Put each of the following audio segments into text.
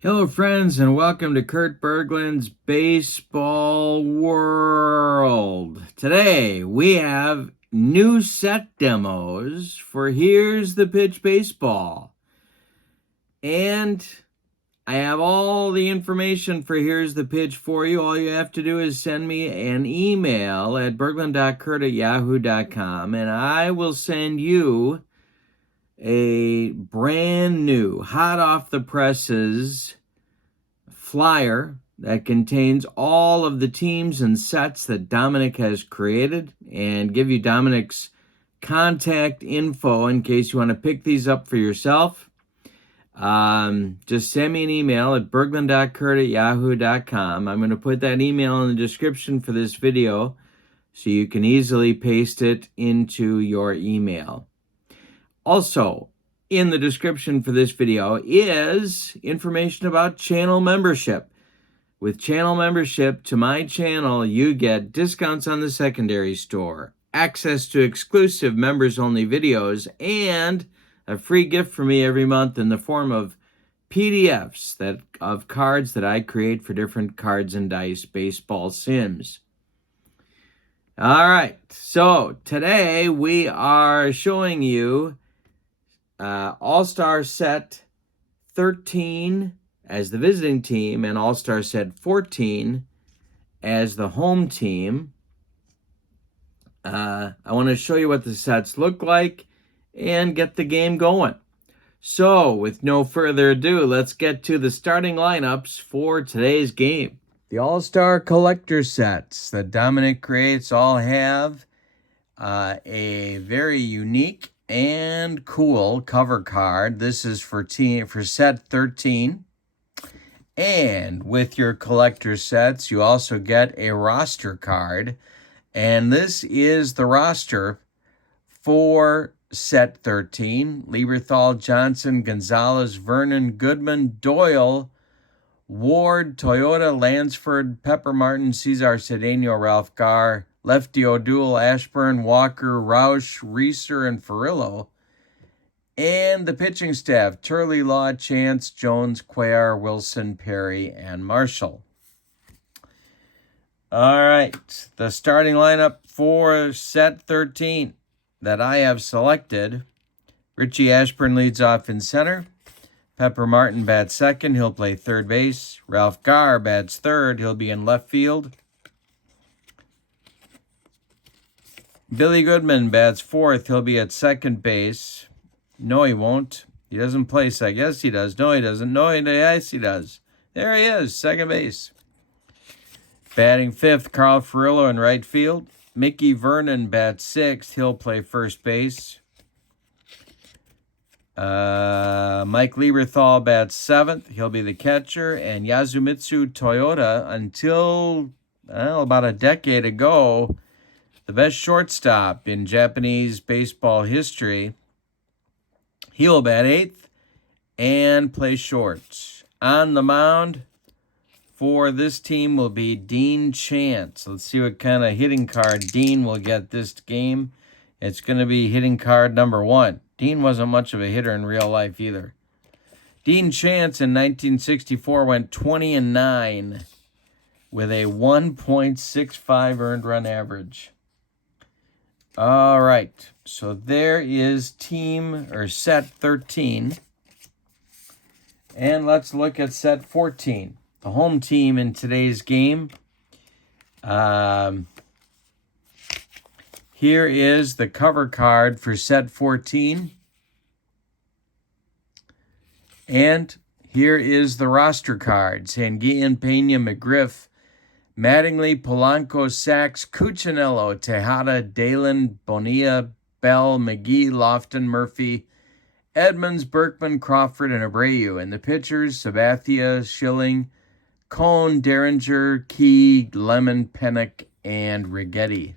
Hello, friends, and welcome to Curt Berglund's Baseball World. Today, we have new set demos for Here's the Pitch Baseball. And I have all the information for Here's the Pitch for you. All you have to do is send me an email at berglund.curt@yahoo.com, and I will send you a brand new, hot off the presses flyer that contains all of the teams and sets that Dominic has created and give you Dominic's contact info in case you want to pick these up for yourself. Just send me an email at berglund.curt@yahoo.com. I'm going to put that email in the description for this video so you can easily paste it into your email. Also, in the description for this video is information about channel membership. With channel membership to my channel, you get discounts on the secondary store, access to exclusive members-only videos, and a free gift from me every month in the form of PDFs of cards that I create for different Cards and Dice baseball sims. All right, so today we are showing you All-Star Set 13 as the visiting team and All-Star Set 14 as the home team. I want to show you what the sets look like and get the game going. So, with no further ado, let's get to the starting lineups for today's game. The All-Star Collector sets that Dominic creates all have a very unique and cool cover card. This is for set 13. And with your collector sets, you also get a roster card. And this is the roster for set 13. Lieberthal, Johnson, Gonzalez, Vernon, Goodman, Doyle, Ward, Toyota, Lansford, Pepper Martin, Cesar Cedeno, Ralph Garr, Lefty O'Doul, Ashburn, Walker, Roush, Reeser, and Farillo. And the pitching staff, Turley, Law, Chance, Jones, Cuellar, Wilson, Perry, and Marshall. All right, the starting lineup for set 13 that I have selected. Richie Ashburn leads off in center. Pepper Martin bats second. He'll play third base. Ralph Garr bats third. He'll be in left field. Billy Goodman bats fourth. He'll be at second base. No, he won't. He doesn't play second. Yes, he does. No, he doesn't. No, yes, he does. There he is, second base. Batting fifth, Carl Furillo in right field. Mickey Vernon bats sixth. He'll play first base. Mike Lieberthal bats seventh. He'll be the catcher. And Yasumitsu Toyota, until about a decade ago, the best shortstop in Japanese baseball history. He'll bat eighth and play short. On the mound for this team will be Dean Chance. Let's see what kind of hitting card Dean will get this game. It's going to be hitting card number 1. Dean wasn't much of a hitter in real life either. Dean Chance in 1964 went 20-9 with a 1.65 earned run average. All right, so there is set 13. And let's look at set 14, the home team in today's game. Here is the cover card for set 14. And here is the roster card. Sanguillen, Pena, McGriff, Mattingly, Polanco, Sachs, Cuccinello, Tejada, Dalen, Bonilla, Bell, McGee, Lofton, Murphy, Edmonds, Berkman, Crawford, and Abreu. And the pitchers, Sabathia, Schilling, Cone, Derringer, Key, Lemon, Pennock, and Righetti.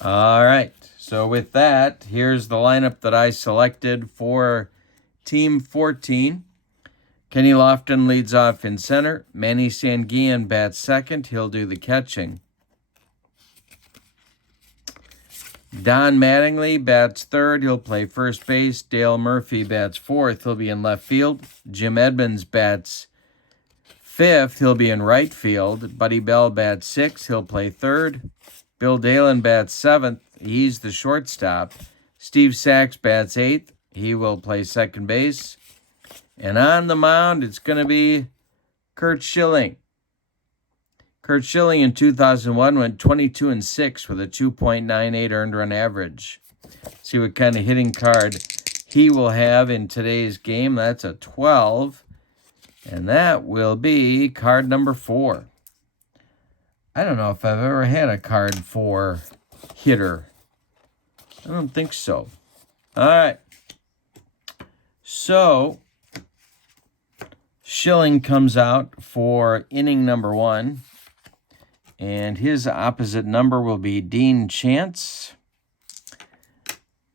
All right, so with that, here's the lineup that I selected for Team 14. Kenny Lofton leads off in center. Manny Sanguillen bats second. He'll do the catching. Don Mattingly bats third. He'll play first base. Dale Murphy bats fourth. He'll be in left field. Jim Edmonds bats fifth. He'll be in right field. Buddy Bell bats sixth. He'll play third. Bill Dalen bats seventh. He's the shortstop. Steve Sachs bats eighth. He will play second base. And on the mound, it's going to be Curt Schilling. Curt Schilling in 2001 went 22-6 with a 2.98 earned run average. See what kind of hitting card he will have in today's game. That's a 12. And that will be card number 4. I don't know if I've ever had a card 4 hitter. I don't think so. All right. So, Schilling comes out for inning number 1. And his opposite number will be Dean Chance.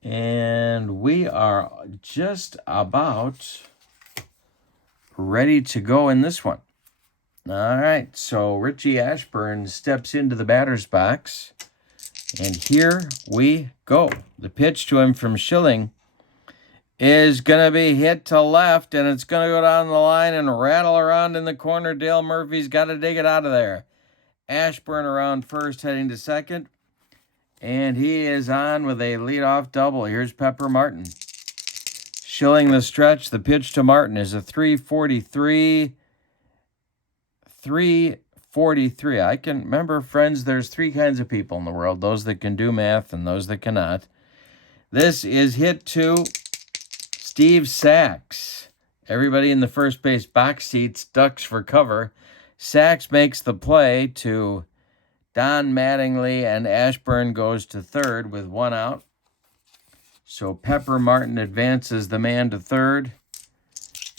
And we are just about ready to go in this one. All right, so Richie Ashburn steps into the batter's box. And here we go. The pitch to him from Schilling is going to be hit to left, and it's going to go down the line and rattle around in the corner. Dale Murphy's got to dig it out of there. Ashburn around first, heading to second. And he is on with a leadoff double. Here's Pepper Martin. Schilling the stretch. The pitch to Martin is a 343. 343. I can remember, friends, there's 3 kinds of people in the world. Those that can do math and those that cannot. This is hit to Steve Sachs. Everybody in the first base box seats ducks for cover. Sachs makes the play to Don Mattingly, and Ashburn goes to third with 1 out. So Pepper Martin advances the man to third.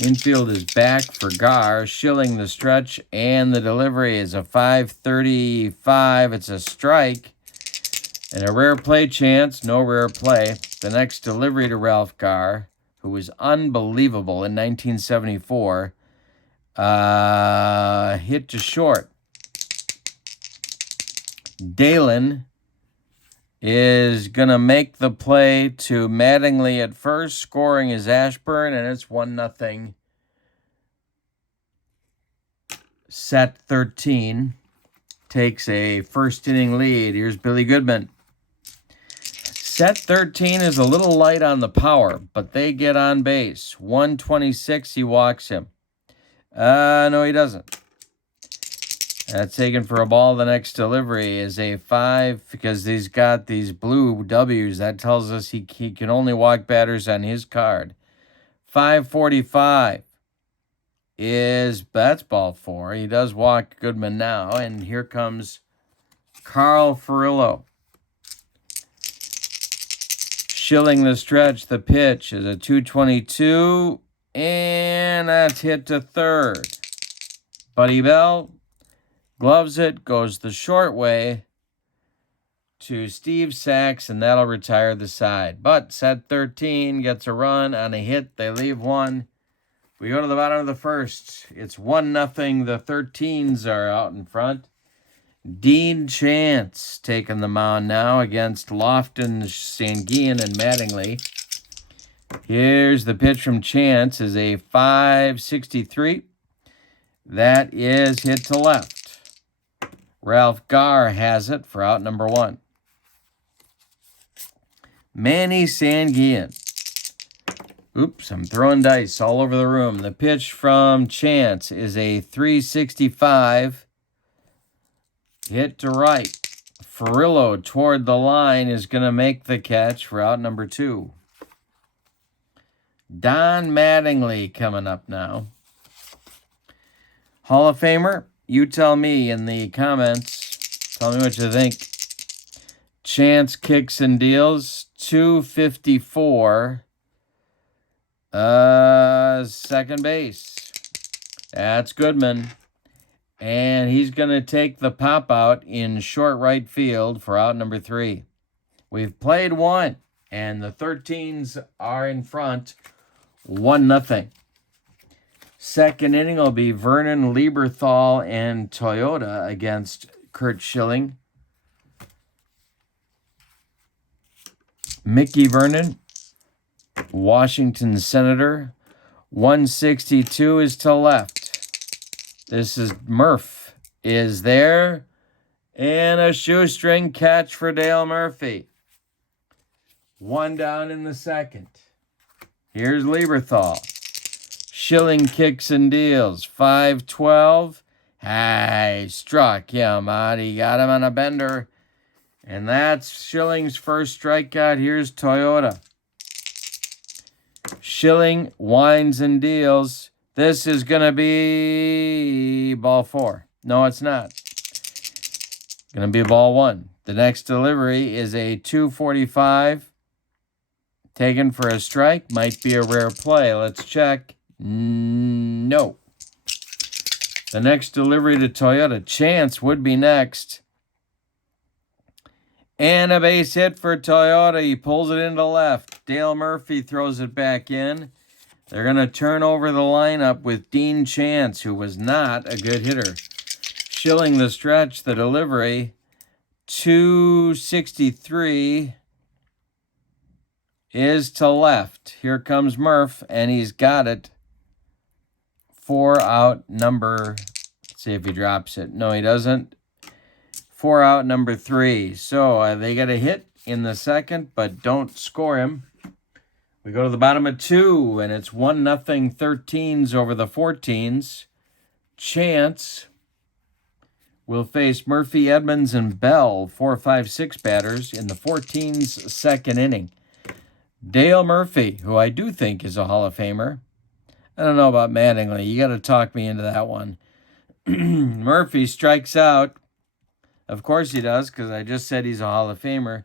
Infield is back for Gar. Schilling the stretch, and the delivery is a 535. It's a strike. And a rare play chance, no rare play. The next delivery to Ralph Gar, who was unbelievable in 1974. Hit to short. Dalen is going to make the play to Mattingly at first. Scoring is Ashburn, and it's 1-0. Set 13 takes a first inning lead. Here's Billy Goodman. Set 13 is a little light on the power, but they get on base. 126, he walks him. No, he doesn't. That's taken for a ball. The next delivery is a 5 because he's got these blue W's. That tells us he can only walk batters on his card. 545 that's ball 4. He does walk Goodman now, and here comes Carl Furillo. Schilling the stretch. The pitch is a 222, and that's hit to third. Buddy Bell gloves it, goes the short way to Steve Sachs, and that'll retire the side. But set 13 gets a run on a hit. They leave 1. We go to the bottom of the first. It's 1-0. The 13s are out in front. Dean Chance taking the mound now against Lofton, Sanguian, and Mattingly. Here's the pitch from Chance is a 563. That is hit to left. Ralph Gar has it for out number 1. Manny Sanguian. Oops, I'm throwing dice all over the room. The pitch from Chance is a 365. Hit to right. Furillo toward the line is going to make the catch for out number 2. Don Mattingly coming up now. Hall of Famer, you tell me in the comments. Tell me what you think. Chance kicks and deals. 254. Second base. That's Goodman. And he's going to take the pop out in short right field for out number 3. We've played 1, and the 13s are in front. 1-0. Second inning will be Vernon Lieberthal and Toyota against Curt Schilling. Mickey Vernon, Washington Senator. 162 is to left. This is Murph is there. And a shoestring catch for Dale Murphy. 1 down in the second. Here's Lieberthal. Schilling kicks and deals. 5-12. Hey, struck him out. He got him on a bender. And that's Schilling's first strikeout. Here's Toyota. Schilling winds and deals. This is going to be ball 4. No, it's not. Going to be ball 1. The next delivery is a 245. Taken for a strike. Might be a rare play. Let's check. No. The next delivery to Toyota. Chance would be next. And a base hit for Toyota. He pulls it into left. Dale Murphy throws it back in. They're going to turn over the lineup with Dean Chance, who was not a good hitter. Schilling the stretch, the delivery. 263 is to left. Here comes Murph, and he's got it. 4 out number. Let's see if he drops it. No, he doesn't. 4 out number 3. So they get a hit in the second, but don't score him. We go to the bottom of 2, and it's 1-0 13s over the 14s. Chance will face Murphy, Edmonds, and Bell, 4, 5, 6 batters in the 14s second inning. Dale Murphy, who I do think is a Hall of Famer. I don't know about Mattingly. You got to talk me into that one. Murphy strikes out. Of course he does, because I just said he's a Hall of Famer.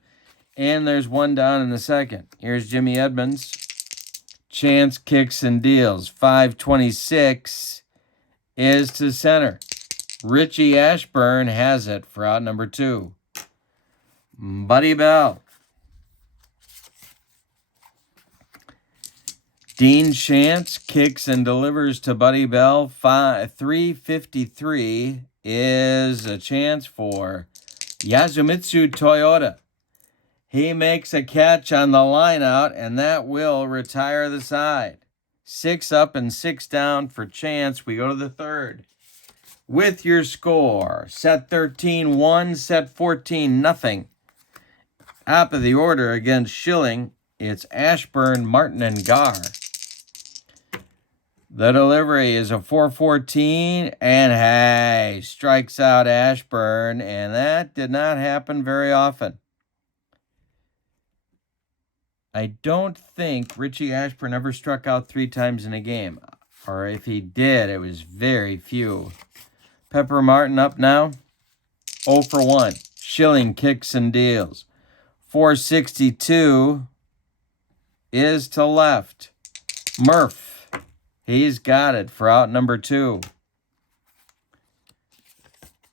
And there's 1 down in the second. Here's Jimmy Edmonds. Chance kicks and deals. 526 is to center. Richie Ashburn has it for out number 2. Buddy Bell. Dean Chance kicks and delivers to Buddy Bell. 353 is a chance for Yasumitsu Toyota. He makes a catch on the line out, and that will retire the side. 6 up and 6 down for Chance. We go to the third. With your score, set 13-1, set 14-0. Top of the order against Schilling, it's Ashburn, Martin, and Gar. The delivery is a 414, and hey, strikes out Ashburn, and that did not happen very often. I don't think Richie Ashburn ever struck out 3 times in a game, or if he did, it was very few. Pepper Martin up now, 0 for 1. Schilling kicks and deals. 462 is to left. Murph, he's got it for out number 2.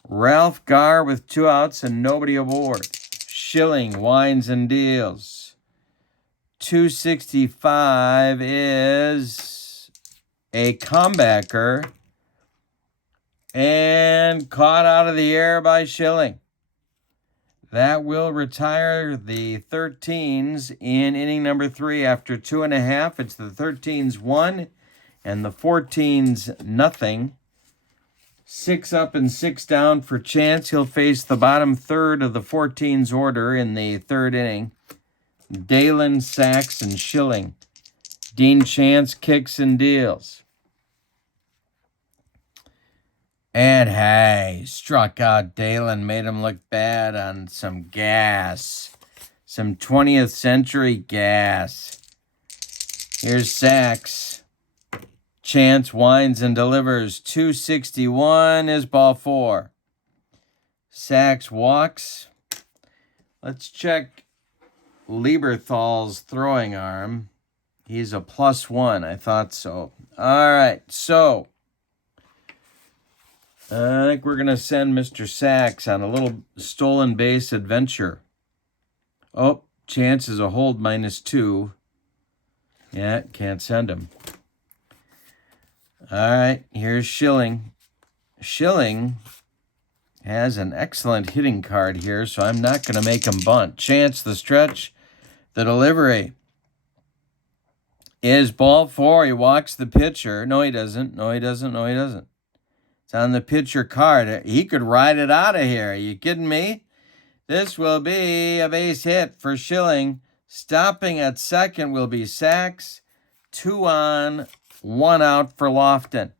Ralph Gar with 2 outs and nobody aboard. Schilling winds and deals. 265 is a comebacker and caught out of the air by Schilling. That will retire the 13s in inning number 3 after 2.5. It's the 13s 1 and the 14s 0. 6 up and 6 down for Chance. He'll face the bottom third of the 14s order in the third inning. Dalen, Sachs, and Schilling. Dean Chance kicks and deals. And hey, struck out Dalen, made him look bad on some gas. Some 20th century gas. Here's Sachs. Chance winds and delivers. 261 is ball 4. Sachs walks. Let's check Lieberthal's throwing arm. He's a +1. I thought so. All right, so I think we're going to send Mr. Sachs on a little stolen base adventure. Oh, Chance is a hold -2. Yeah, can't send him. All right, here's Schilling. Schilling has an excellent hitting card here, so I'm not going to make him bunt. Chance the stretch. The delivery is ball 4. He walks the pitcher. No, he doesn't. No, he doesn't. No, he doesn't. It's on the pitcher card. He could ride it out of here. Are you kidding me? This will be a base hit for Schilling. Stopping at second will be Sachs. 2 on, 1 out for Lofton.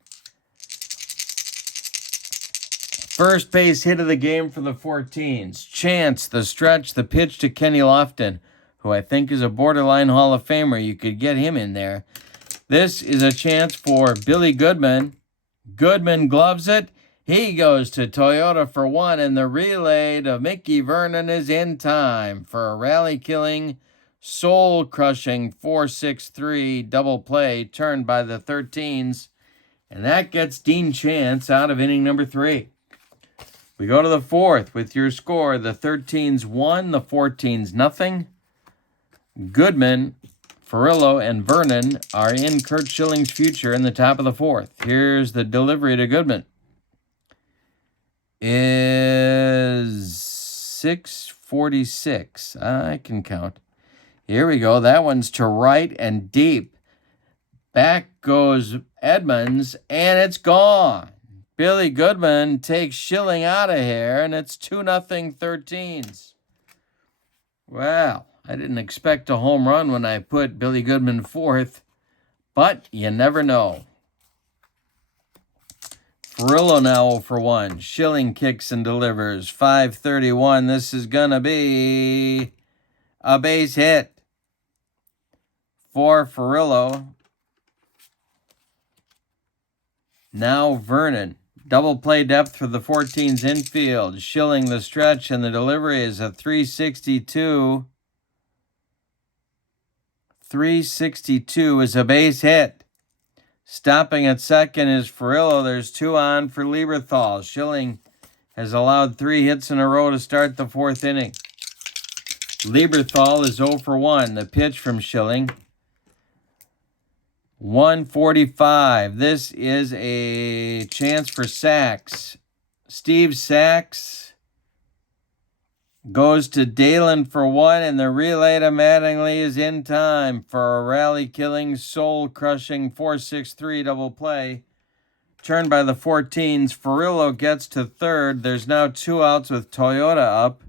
First base hit of the game for the 14s. Chance, the stretch, the pitch to Kenny Lofton, who I think is a borderline Hall of Famer. You could get him in there. This is a chance for Billy Goodman. Goodman gloves it. He goes to Toyota for 1, and the relay to Mickey Vernon is in time for a rally-killing, soul-crushing 4-6-3 double play turned by the 13s. And that gets Dean Chance out of inning number 3. We go to the 4th with your score. The 13s 1, the 14s nothing. Goodman, Ferrillo, and Vernon are in Curt Schilling's future in the top of the 4th. Here's the delivery to Goodman. Is 646. I can count. Here we go. That one's to right and deep. Back goes Edmonds, and it's gone. Billy Goodman takes Schilling out of here, and it's 2-0 13s. Well, I didn't expect a home run when I put Billy Goodman 4th, but you never know. Ferrillo now 0 for 1. Schilling kicks and delivers. 5:31. This is going to be a base hit for Ferrillo. Now Vernon. Double play depth for the 14s infield. Schilling the stretch, and the delivery is a 362. 362 is a base hit. Stopping at second is Ferrillo. There's 2 on for Lieberthal. Schilling has allowed 3 hits in a row to start the 4th inning. Lieberthal is 0 for 1. The pitch from Schilling. 145. This is a chance for Sachs. Steve Sachs goes to Dalen for 1, and the relay to Mattingly is in time for a rally-killing, soul-crushing 4-6-3 double play. Turned by the 14s. Ferrillo gets to third. There's now 2 outs with Toyota up.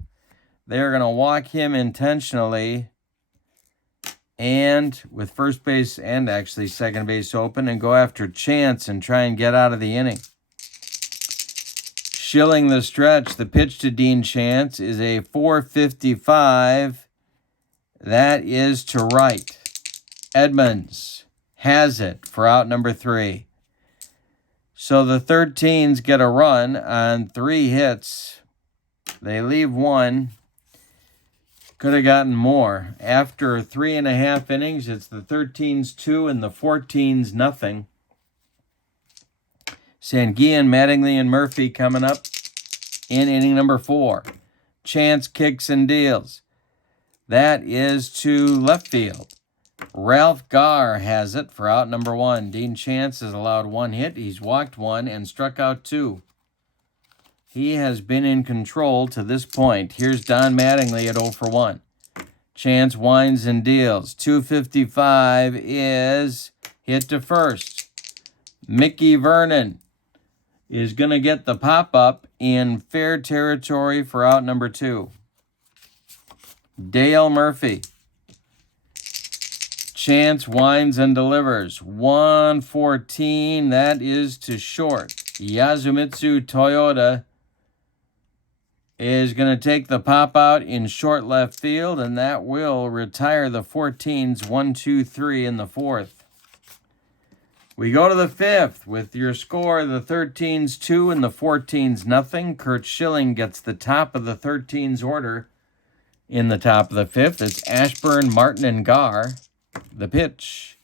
They're going to walk him intentionally, and with first base and actually second base open, and go after Chance and try and get out of the inning. Schilling the stretch. The pitch to Dean Chance is a 455. That is to right. Edmonds has it for out number 3. So the 13s get a run on 3 hits. They leave 1. Could have gotten more. After 3.5 innings, it's the 13s 2 and the 14s nothing. Sanguillen, Mattingly, and Murphy coming up in inning number 4. Chance kicks and deals. That is to left field. Ralph Garr has it for out number 1. Dean Chance has allowed 1 hit. He's walked 1 and struck out 2. He has been in control to this point. Here's Don Mattingly at 0 for 1. Chance winds and deals. 255 is hit to first. Mickey Vernon is going to get the pop-up in fair territory for out number 2. Dale Murphy. Chance winds and delivers. 114, that is to short. Yasumitsu Toyota is going to take the pop out in short left field, and that will retire the 14s 1-2-3 in the 4th. We go to the 5th with your score, the 13s 2 and the 14s nothing. Curt Schilling gets the top of the 13s order in the top of the 5th. It's Ashburn, Martin, and Garr. The pitch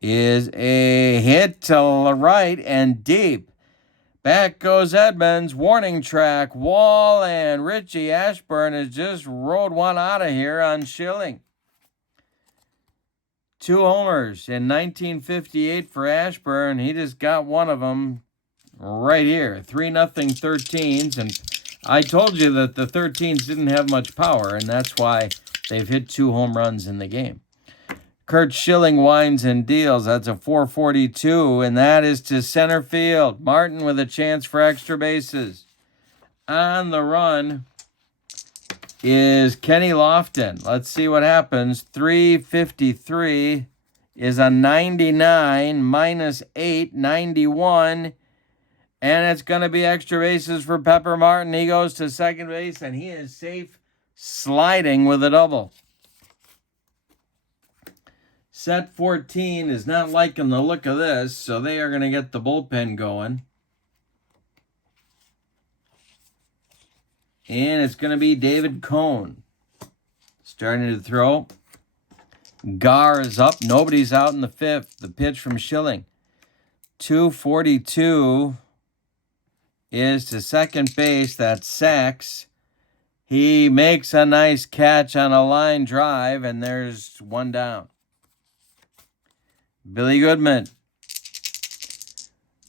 is a hit to right and deep. Back goes Edmonds, warning track, wall, and Richie Ashburn has just rode one out of here on Schilling. 2 homers in 1958 for Ashburn. He just got one of them right here. 3-0 13s, and I told you that the 13s didn't have much power, and that's why They've hit 2 home runs in the game. Curt Schilling winds and deals. That's a 442, and that is to center field. Martin with a chance for extra bases. On the run is Kenny Lofton. Let's see what happens. 353 is a 99 minus 8, 91. And it's going to be extra bases for Pepper Martin. He goes to second base, and he is safe sliding with a double. Set 14 is not liking the look of this, so they are going to get the bullpen going. And it's going to be David Cone starting to throw. Gar is up. Nobody's out in the 5th. The pitch from Schilling. 242 is to second base. That's Sachs. He makes a nice catch on a line drive, and there's one down. Billy Goodman.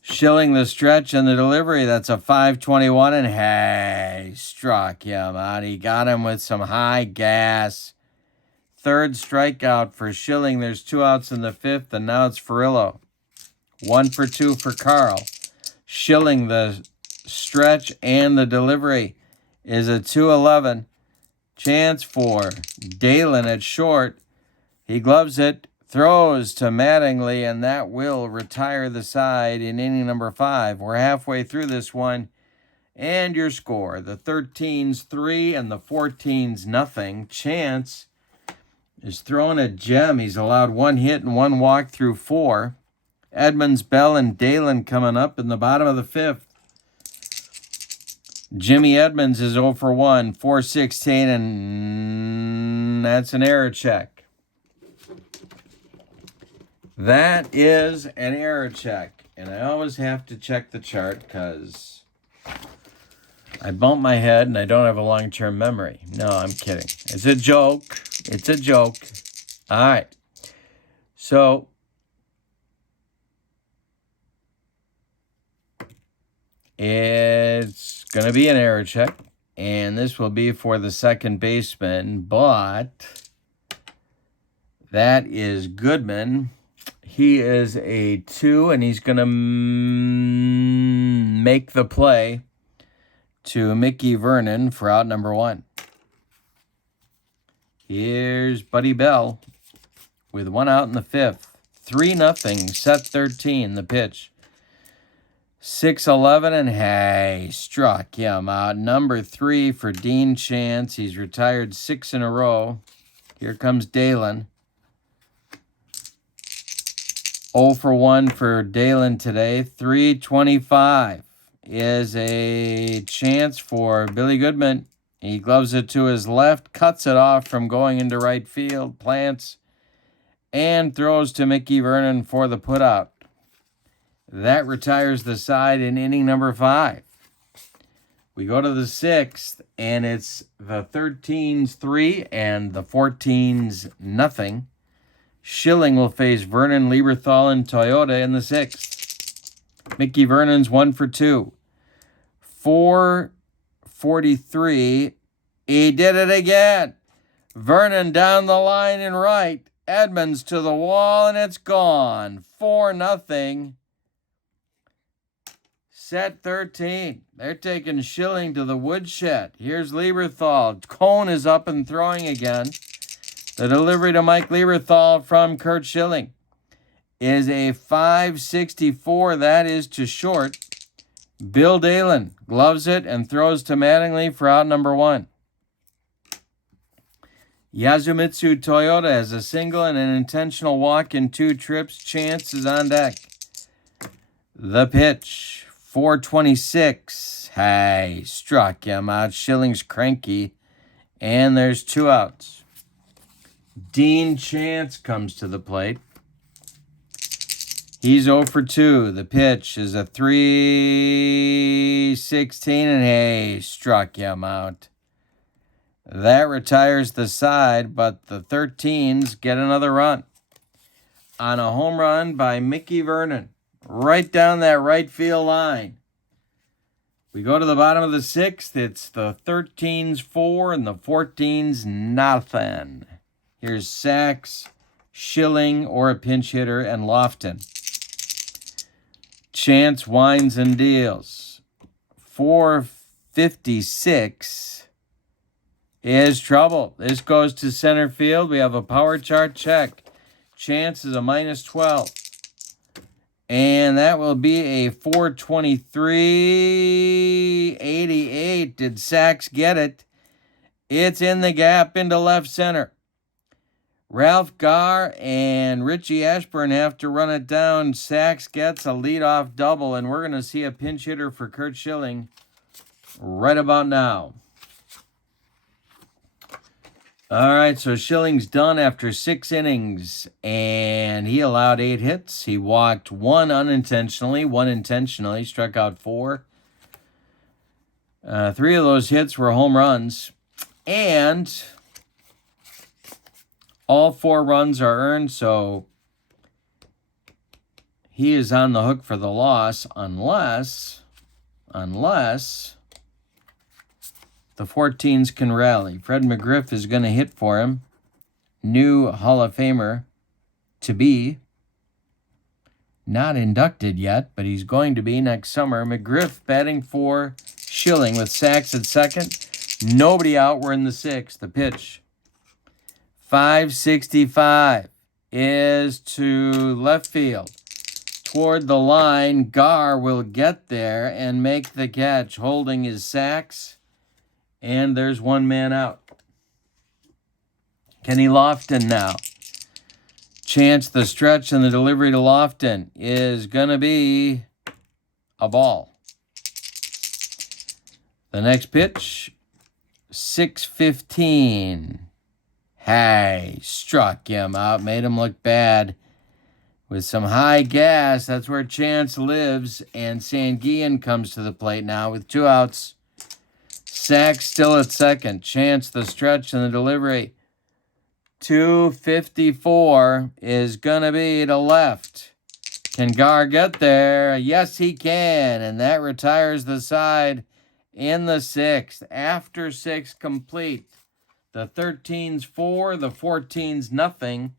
Schilling the stretch and the delivery. That's a 521, and hey, struck him out. He got him with some high gas. 3rd strikeout for Schilling. There's 2 outs in the 5th, and now it's Furillo. 1 for 2 for Carl. Schilling the stretch and the delivery is a 211. Chance for Dalen at short. He gloves it, throws to Mattingly, and that will retire the side in inning number 5. We're halfway through this one. And your score, the 13's 3 and the 14's nothing. Chance is throwing a gem. He's allowed 1 hit and 1 walk through 4. Edmonds, Bell, and Dalen coming up in the bottom of the 5th. Jimmy Edmonds is 0 for 1, 416, and that's an error check. That is an error check. And I always have to check the chart because I bump my head and I don't have a long-term memory. No, I'm kidding. It's a joke. It's a joke. All right. So it's going to be an error check, and this will be for the second baseman, but that is Goodman. He is a 2, and he's going to make the play to Mickey Vernon for out number 1. Here's Buddy Bell with 1 out in the 5th. 3-0, set 13, the pitch. 6-11, and hey, struck him out. Number 3 for Dean Chance. He's retired 6 in a row. Here comes Dalen. 0 for 1 for Dalen today. 325 is a chance for Billy Goodman. He gloves it to his left, cuts it off from going into right field, plants, and throws to Mickey Vernon for the putout. That retires the side in inning number 5. We go to the 6th, and it's the 13's 3 and the 14's nothing. Schilling will face Vernon, Lieberthal, and Toyota in the 6th. Mickey Vernon's 1 for 2. 443. He did it again. Vernon down the line and right. Edmonds to the wall, and it's gone. 4-0. Set 13. They're taking Schilling to the woodshed. Here's Lieberthal. Cone is up and throwing again. The delivery to Mike Lieberthal from Curt Schilling is a 564. That is to short. Bill Dalen gloves it and throws to Mattingly for out number 1. Yasumitsu Toyota has a single and an intentional walk in 2 trips. Chance is on deck. The pitch. 426. Hey, struck him out. Schilling's cranky. And there's 2 outs. Dean Chance comes to the plate. He's 0 for 2. The pitch is a 316, and hey, struck him out. That retires the side, but the 13s get another run on a home run by Mickey Vernon. Right down that right field line. We go to the bottom of the 6th. It's the 13s 4 and the 14s nothing. Here's Sachs, Schilling, or a pinch hitter, and Lofton. Chance winds and deals. 456 is trouble. This goes to center field. We have a power chart check. Chance is a -12. And that will be a 423.88. Did Sachs get it? It's in the gap into left center. Ralph Garr and Richie Ashburn have to run it down. Sachs gets a leadoff double, and we're going to see a pinch hitter for Curt Schilling right about now. All right, so Schilling's done after 6 innings, and he allowed 8 hits. He walked 1 unintentionally, 1 intentionally, struck out 4. 3 of those hits were home runs, and all 4 runs are earned, so he is on the hook for the loss unless the 14s can rally. Fred McGriff is going to hit for him. New Hall of Famer to be. Not inducted yet, but he's going to be next summer. McGriff batting for Schilling with Sachs at second. Nobody out. We're in the 6th. The pitch. 565 is to left field. Toward the line, Garr will get there and make the catch. Holding his Sachs. And there's 1 man out. Kenny Lofton now. Chance the stretch and the delivery to Lofton is going to be a ball. The next pitch, 6:15. Hey, struck him out, made him look bad. With some high gas, that's where Chance lives. And Sanguillen comes to the plate now with 2 outs. Sachs still at second. Chance the stretch and the delivery. 254 is going to be to left. Can Garr get there? Yes, he can. And that retires the side in the 6th. After 6 complete. The 13s 4, the 14s nothing.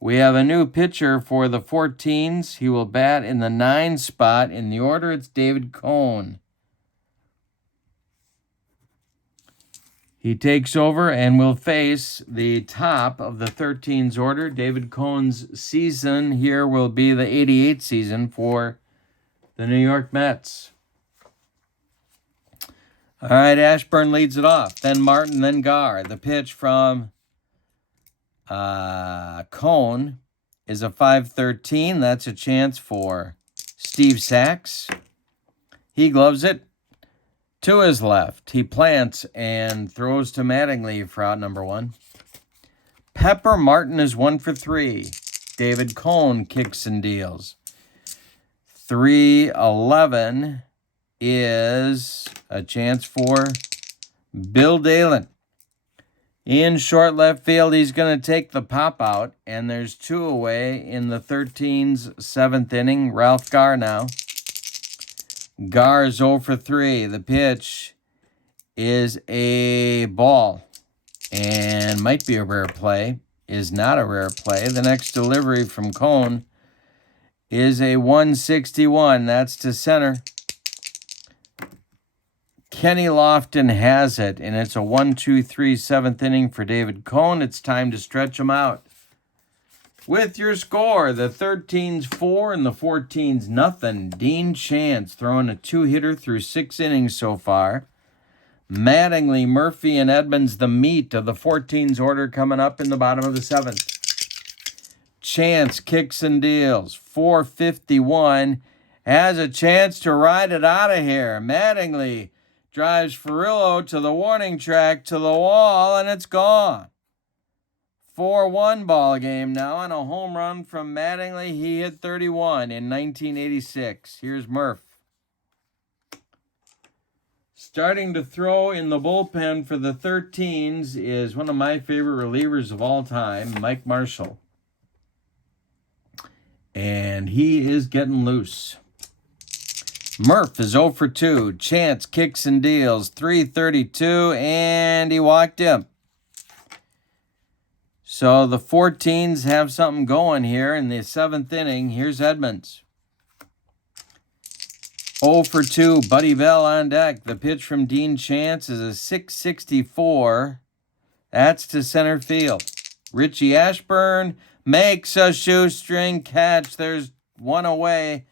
We have a new pitcher for the 14s. He will bat in the 9 spot. In the order, it's David Cone. He takes over and will face the top of the 13's order. David Cohn's season here will be the 88 season for the New York Mets. All right, Ashburn leads it off. Then Martin, then Garr. The pitch from Cohn is a 5-13. That's a chance for Steve Sachs. He gloves it. To his left, he plants and throws to Mattingly for out number 1. Pepper Martin is 1 for 3. David Cone kicks and deals. 3-11 is a chance for Bill Dalen. In short left field, he's going to take the pop out, and there's 2 away in the 13's 7th inning. Ralph Garr now. Garr is 0 for 3. The pitch is a ball and might be a rare play. Is not a rare play. The next delivery from Cone is a 161. That's to center. Kenny Lofton has it, and it's a 1-2-3 7th inning for David Cone. It's time to stretch him out. With your score, the 13's 4 and the 14's nothing. Dean Chance throwing a 2-hitter through 6 innings so far. Mattingly, Murphy, and Edmonds the meat of the 14's order coming up in the bottom of the 7th. Chance kicks and deals. 451 has a chance to ride it out of here. Mattingly drives Furillo to the warning track, to the wall, and it's gone. 4-1 ball game now, and a home run from Mattingly. He hit 31 in 1986. Here's Murph. Starting to throw in the bullpen for the 13s is one of my favorite relievers of all time, Mike Marshall. And he is getting loose. Murph is 0 for 2. Chance kicks and deals. 332, and he walked him. So the 14s have something going here in the 7th inning. Here's Edmonds. 0 for 2. Buddy Bell on deck. The pitch from Dean Chance is a 664. That's to center field. Richie Ashburn makes a shoestring catch. There's one away.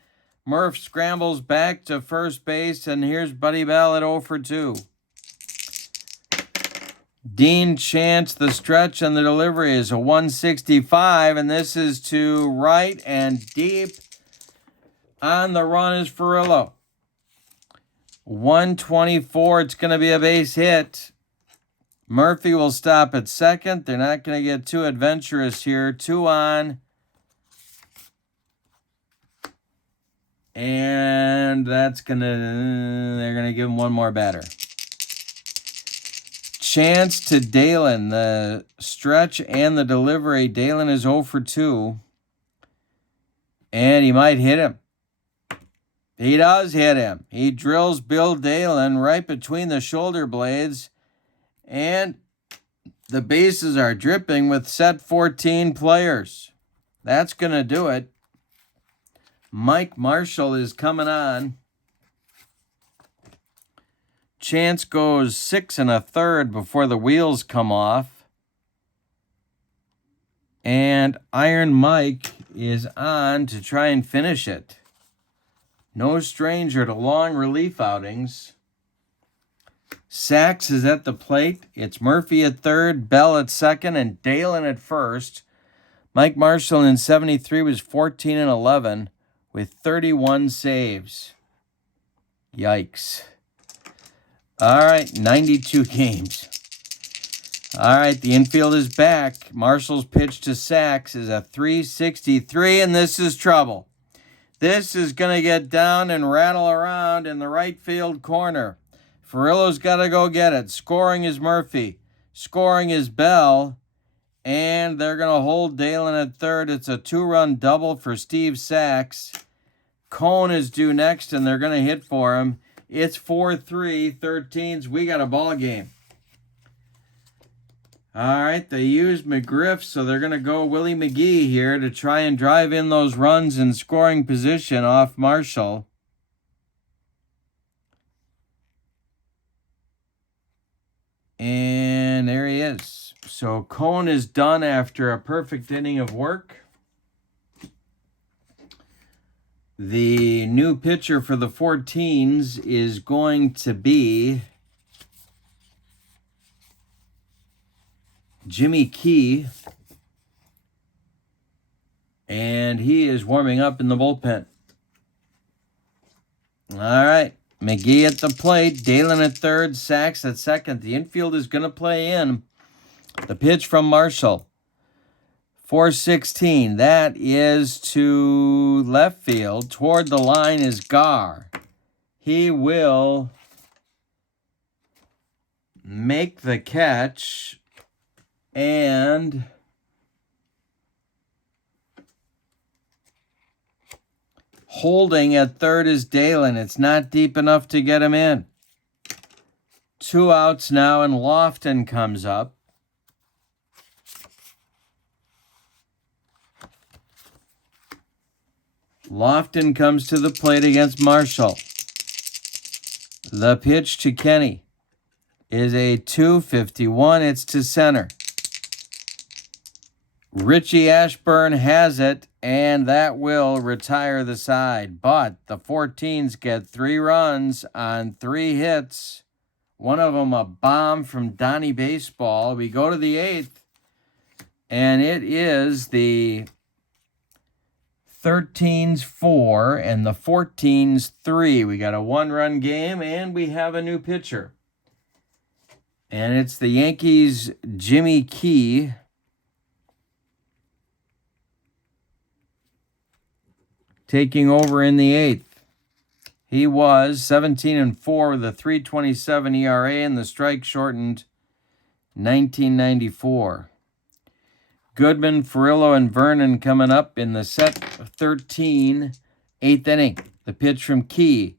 Murph scrambles back to first base, and here's Buddy Bell at 0 for 2. Dean Chance, the stretch and the delivery is a 165, and this is to right and deep. On the run is Furillo. 124, it's going to be a base hit. Murphy will stop at second. They're not going to get too adventurous here. 2 on. And they're going to give him one more batter. Chance to Dalen, the stretch and the delivery. Dalen is 0 for 2. And he might hit him. He does hit him. He drills Bill Dalen right between the shoulder blades. And the bases are dripping with set 14 players. That's going to do it. Mike Marshall is coming on. Chance goes 6 1/3 before the wheels come off. And Iron Mike is on to try and finish it. No stranger to long relief outings. Sachs is at the plate. It's Murphy at third, Bell at second, and Dalen at first. Mike Marshall in 73 was 14 11 with 31 saves. Yikes. All right, 92 games. All right, the infield is back. Marshall's pitch to Sachs is a 363, and this is trouble. This is going to get down and rattle around in the right field corner. Furillo's got to go get it. Scoring is Murphy. Scoring is Bell. And they're going to hold Dalen at third. It's a 2-run double for Steve Sachs. Cone is due next, and they're going to hit for him. It's 4-3, 13s. We got a ball game. All right, they used McGriff, so they're going to go Willie McGee here to try and drive in those runs in scoring position off Marshall. And there he is. So Cone is done after a perfect inning of work. The new pitcher for the 14s is going to be Jimmy Key. And he is warming up in the bullpen. All right. McGee at the plate, Dalen at third, Sachs at second. The infield is going to play in. The pitch from Marshall. 416. That is to left field. Toward the line is Gar. He will make the catch. And holding at third is Dalen. It's not deep enough to get him in. 2 outs now, and Lofton comes up. Lofton comes to the plate against Marshall. The pitch to Kenny is a 251. It's to center. Richie Ashburn has it, and that will retire the side. But the 14s get 3 runs on 3 hits. One of them a bomb from Donnie Baseball. We go to the 8th, and it is the 13s 4 and the 14s 3. We got a 1-run game, and we have a new pitcher. And it's the Yankees' Jimmy Key. Taking over in the 8th. He was 17-4 with a 3.27 ERA and the strike shortened 1994. Goodman, Furillo, and Vernon coming up in the set 13, 8th inning. The pitch from Key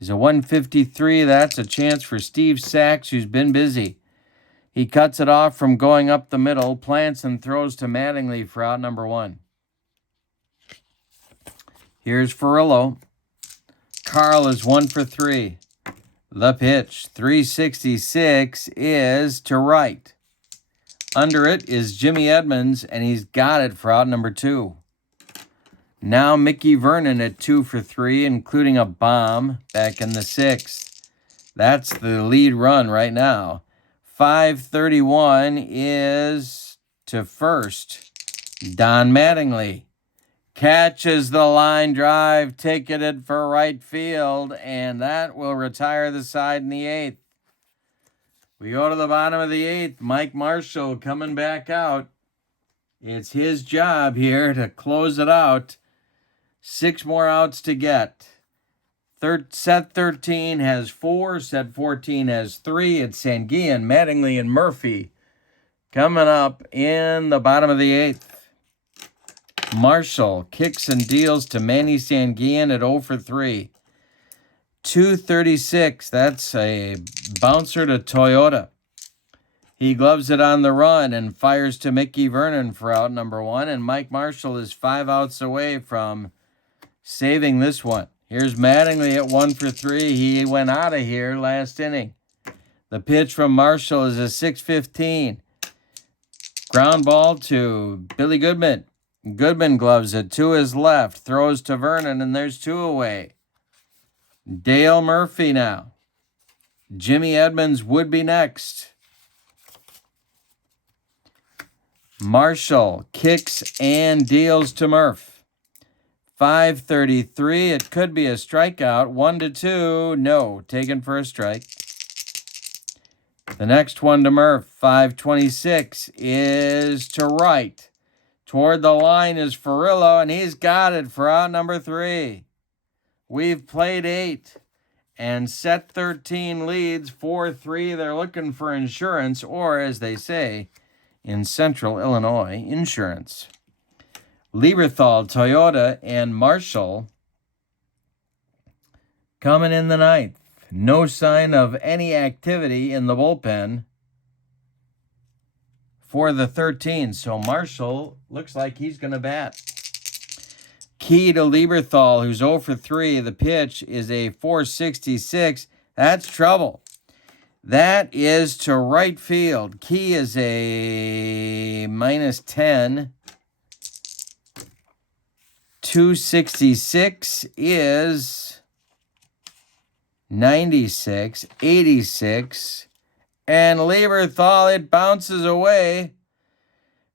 is a 153. That's a chance for Steve Sachs, who's been busy. He cuts it off from going up the middle, plants and throws to Mattingly for out number 1. Here's Ferrillo. Carl is 1 for 3. The pitch, 366, is to right. Under it is Jimmy Edmonds, and he's got it for out number 2. Now Mickey Vernon at 2 for 3, including a bomb back in the 6th. That's the lead run right now. 531 is to first. Don Mattingly catches the line drive, ticketed for right field, and that will retire the side in the 8th. We go to the bottom of the 8th. Mike Marshall coming back out. It's his job here to close it out. 6 more outs to get. Set 13 has 4. Set 14 has 3. It's Sanguillen, Mattingly, and Murphy coming up in the bottom of the 8th. Marshall kicks and deals to Manny Sanguillen at 0 for 3. 236. That's a bouncer to Toyota. He gloves it on the run and fires to Mickey Vernon for out number 1. And Mike Marshall is 5 outs away from saving this one. Here's Mattingly at 1 for 3. He went out of here last inning. The pitch from Marshall is a 6-15. Ground ball to Billy Goodman. Goodman gloves it to his left, throws to Vernon, and there's 2 away. Dale Murphy now. Jimmy Edmonds would be next. Marshall kicks and deals to Murph. 533. It could be a strikeout. 1-2. No, taken for a strike. The next one to Murph. 526 is to right. Toward the line is Ferrillo, and he's got it for out number 3. We've played 8, and set 13 leads 4-3. They're looking for insurance, or as they say in Central Illinois, insurance. Lieberthal, Toyota, and Marshall coming in the 9th. No sign of any activity in the bullpen for the 13. So Marshall looks like he's going to bat. Key to Lieberthal, who's 0 for 3. The pitch is a 466. That's trouble. That is to right field. Key is a -10. 266 is 96, 86. And Lieberthal, it bounces away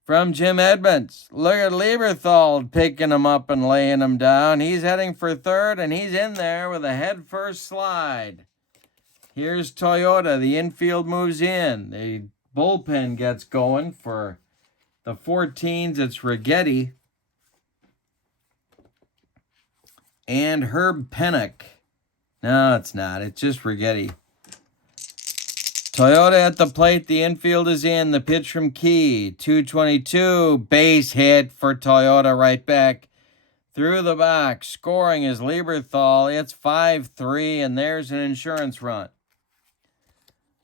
from Jim Edmonds. Look at Lieberthal picking him up and laying him down. He's heading for third, and he's in there with a head-first slide. Here's Toyota. The infield moves in. The bullpen gets going for the 14s. It's Righetti and Herb Pennock. No, it's not. It's just Righetti. Toyota at the plate. The infield is in. The pitch from Key. 222. Base hit for Toyota right back through the box. Scoring is Lieberthal. It's 5-3, and there's an insurance run.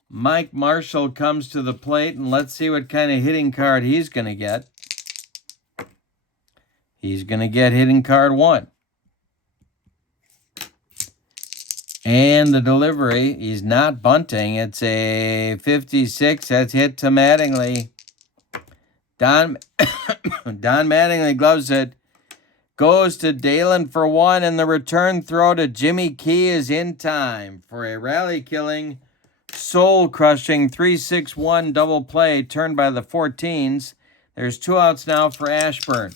Mike Marshall comes to the plate, and let's see what kind of hitting card he's going to get. He's going to get hitting card 1. And the delivery, he's not bunting. It's a 56. That's hit to Mattingly. Don Mattingly gloves it. Goes to Dalen for 1, and the return throw to Jimmy Key is in time for a rally-killing, soul-crushing 3-6-1 double play turned by the 14s. There's 2 outs now for Ashburn.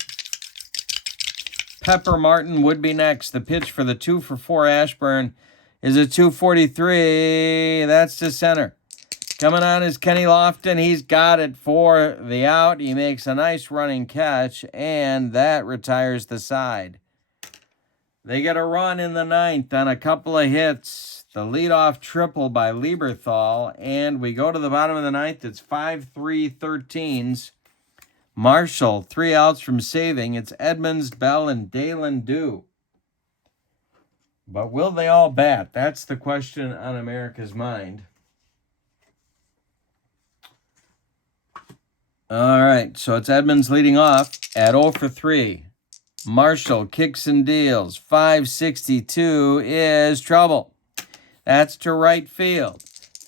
Pepper Martin would be next. The pitch for the 2-for-4 Ashburn is a 243. That's to center. Coming on is Kenny Lofton. He's got it for the out. He makes a nice running catch, and that retires the side. They get a run in the 9th on a couple of hits. The leadoff triple by Lieberthal, and we go to the bottom of the 9th. It's 5-3 13s. Marshall, 3 outs from saving. It's Edmonds, Bell, and Dalen Dew. But will they all bat? That's the question on America's mind. All right, so it's Edmonds leading off at 0 for 3. Marshall kicks and deals. 562 is trouble. That's to right field.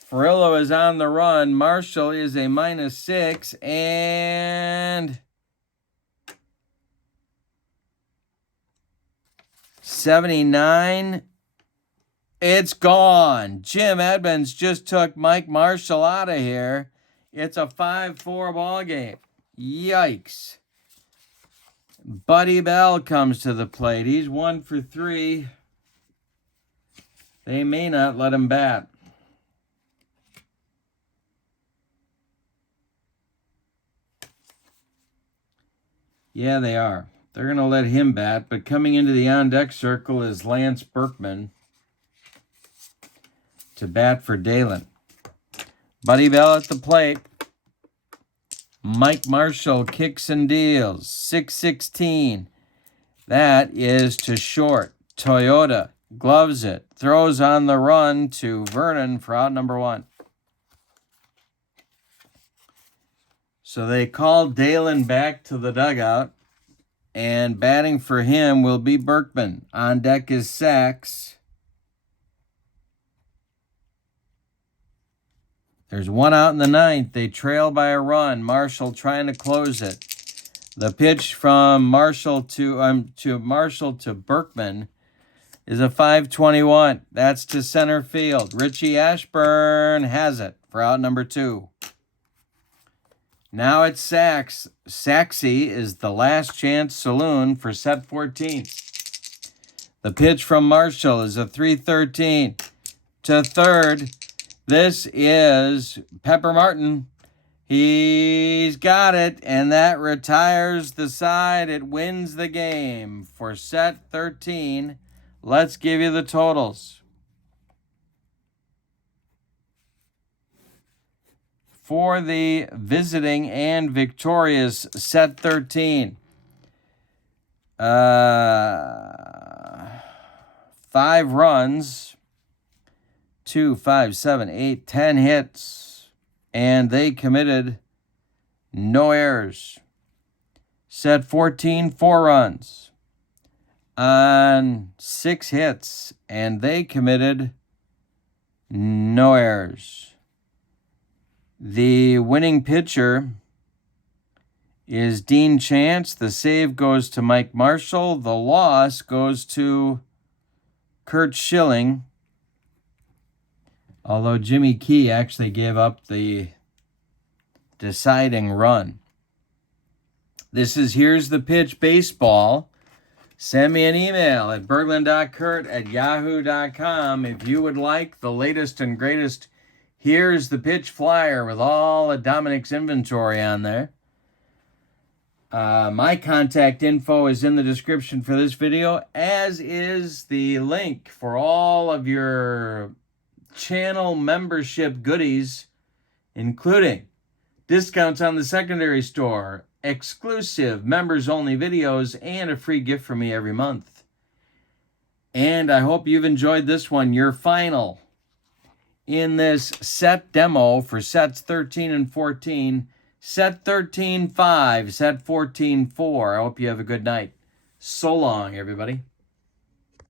Furillo is on the run. Marshall is a -6, and 79. It's gone. Jim Edmonds just took Mike Marshall out of here. It's a 5-4 ball game. Yikes. Buddy Bell comes to the plate. He's 1 for 3. They may not let him bat. Yeah, they are. They're going to let him bat, but coming into the on-deck circle is Lance Berkman to bat for Dalen. Buddy Bell at the plate. Mike Marshall kicks and deals. 616. That is to short. Toyota gloves it. Throws on the run to Vernon for out number 1. So they call Dalen back to the dugout. And batting for him will be Berkman. On deck is Sachs. There's 1 out in the 9th. They trail by a run. Marshall trying to close it. The pitch from Marshall to Berkman is a 5-21. That's to center field. Richie Ashburn has it for out number 2. Now it's Sachs. Saxy is the last chance saloon for set 14. The pitch from Marshall is a 3-13 to third. This is Pepper Martin. He's got it, and that retires the side. It wins the game for set 13. Let's give you the totals. For the visiting and victorious set 13. 5 runs. 2, 5, 7, 8, 10 hits, and they committed no errors. Set 14, 4 runs on 6 hits, and they committed no errors. The winning pitcher is Dean Chance. The save goes to Mike Marshall. The loss goes to Curt Schilling. Although Jimmy Key actually gave up the deciding run. This is Here's the Pitch Baseball. Send me an email at berglund.curt@yahoo.com if you would like the latest and greatest Here's the Pitch flyer with all of Dominic's inventory on there. My contact info is in the description for this video, as is the link for all of your channel membership goodies, including discounts on the secondary store, exclusive members-only videos, and a free gift from me every month. And I hope you've enjoyed this one, your final in this set demo for sets 13 and 14. Set 13-5, set 14-4. I hope you have a good night. So long, everybody.